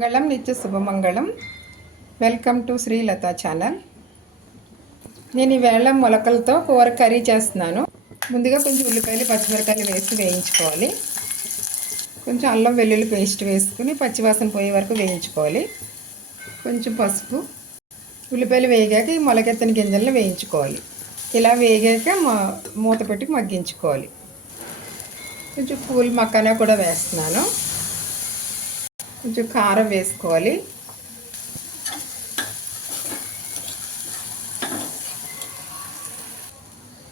మంగళం నిత్య శుభమంగళం వెల్కమ్ టు శ్రీలత ఛానల్ నేను ఈవేళ మొలకలతో కూర కర్రీ చేస్తున్నాను. ముందుగా కొంచెం ఉల్లిపాయలు పచ్చిమిరకాయలు వేసి వేయించుకోవాలి. కొంచెం అల్లం వెల్లుల్లి పేస్ట్ వేసుకుని పచ్చివాసన పోయే వరకు వేయించుకోవాలి. కొంచెం పసుపు. ఉల్లిపాయలు వేగాక ఈ మొలకెత్తని గింజలను వేయించుకోవాలి. ఇలా వేగాక మా- మూత పెట్టి మగ్గించుకోవాలి. కొంచెం పూలు మకానా కూడా వేస్తున్నాను. కొంచెం కారం వేసుకోవాలి.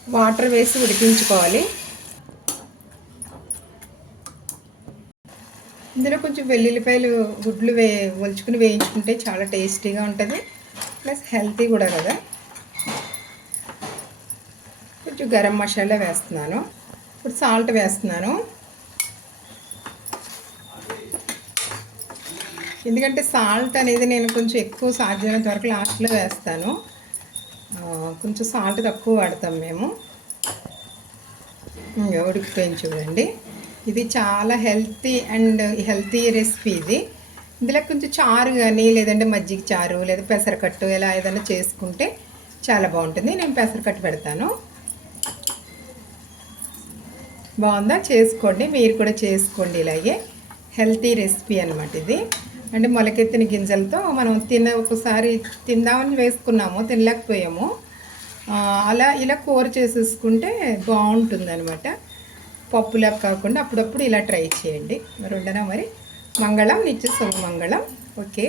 వాటర్ వేసి ఉడికించుకోవాలి. ఇందులో కొంచెం వెల్లుల్లిపాయలు గుడ్లు వే ఒలుచుకుని వేయించుకుంటే చాలా టేస్టీగా ఉంటుంది. ప్లస్ హెల్తీ కూడా కదా. కొంచెం గరం మసాలా వేస్తున్నాను. ఇప్పుడు సాల్ట్ వేస్తున్నాను. ఎందుకంటే సాల్ట్ అనేది నేను కొంచెం ఎక్కువ సాధ్యమైనంత వరకు లాస్ట్లో వేస్తాను. కొంచెం సాల్ట్ తక్కువ వాడతాం మేము. ఉడికిపోయింది చూడండి. ఇది చాలా హెల్తీ అండ్ హెల్తీ రెసిపీ ఇది. ఇందులో కొంచెం చారు కానీ లేదంటే మజ్జిగ చారు లేదా పెసరకట్టు ఇలా ఏదైనా చేసుకుంటే చాలా బాగుంటుంది. నేను పెసరకట్టు పెడతాను. బాగుందా? చేసుకోండి. మీరు కూడా చేసుకోండి ఇలాగే. హెల్తీ రెసిపీ అనమాట ఇది. అంటే మొలకెత్తిన గింజలతో మనం తిన ఒకసారి తిందామని వేసుకున్నాము తినలేకపోయాము. అలా ఇలా కూర చేసేసుకుంటే బాగుంటుందనమాట పప్పులా కాకుండా అప్పుడప్పుడు ఇలా ట్రై చేయండి. మరి ఉండనా మరి? మంగళం నిత్య శుభ మంగళం ఓకే.